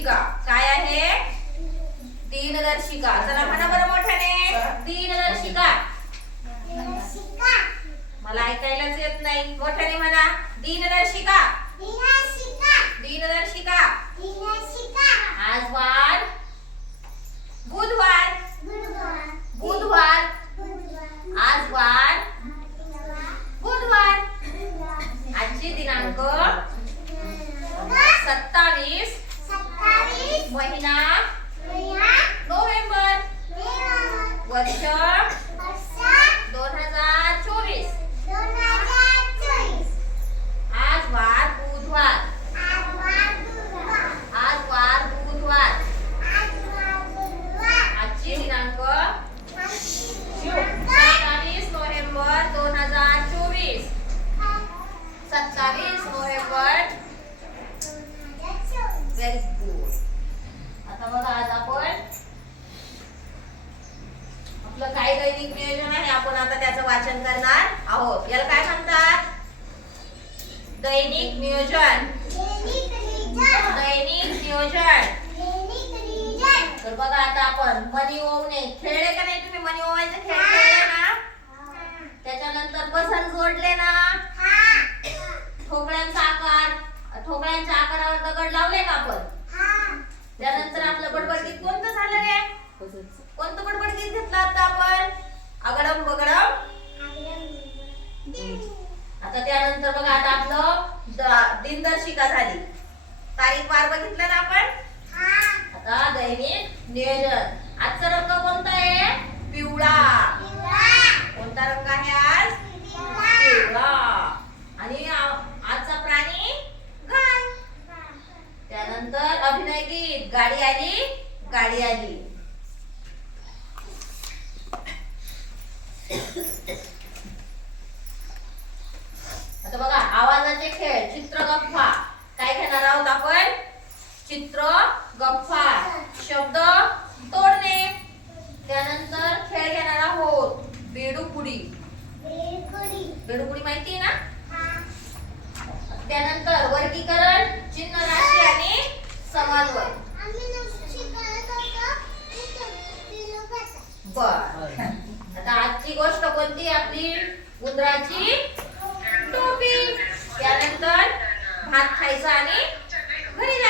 दिनदर्शिका काय आहे? दिनदर्शिका. चला म्हणा बरं मोठ्याने. दिनदर्शिका. मला ऐकायलाच येत नाही. मोठ्याने म्हणा. दिनदर्शिका. दिनदर्शिका. आज वार बुधवार. बुधवार. आज वार बुधवार. आजची दिनांक 27 महिना नोव्हेंबर वर्ष 2024. आज वार बुधवार. आज वार बुधवार. आजची दिनांक 27 नोव्हेंबर 2024. 27 नोव्हेंबर. Very good. आता बघा आज आपण आपलं काय दैनिक नियोजन आहे आपण आता त्याचं वाचन करणार आहोत. याला काय म्हणतात? दैनिक नियोजन. दैनिक नियोजन. तर बघा आता आपण मनी ओवणे खेळले का नाही? तुम्ही मनी ओवायचे खेळ खेळले ना? त्याच्यानंतर पझल जोडले ना? ठोकळ्यांचा आकार, ठोकळ्यांच्या आकारावर दगड लावले का आपण? त्यानंतर आपलं बडबडगीत कोणतं झालं रे? कोणतं बडबडगीत घेतलं आता आपण? अगडम बगडम. आता त्यानंतर बघा आता आपलं दिनदर्शिका झाली. तारीख वार बघितलं ना आपण? आता दैनिक नियोजन. आजचा रंग कोणता आहे? पिवळा. कोणता रंग आहे आज? पिवळा. आणि आजचा प्राणी गाय. त्यानंतर अभिनय गीत. गाडी आली गाडी आली. आता बघा आवाजाचे खेळ. चित्र गप्पा. काय घेणार आहोत आपण? चित्र गप्पा. शब्द तोडणे. त्यानंतर खेळ घेणार आहोत बेडूकुडी. बेडूकुडी माहिती आहे ना? त्यानंतर वर्गीकरण, चिन्ह राशी आणि समन्वय. बर. आता आजची गोष्ट कोणती? आपली उंदराची टोपी. त्यानंतर भात खायचा आणि घरी जायचं.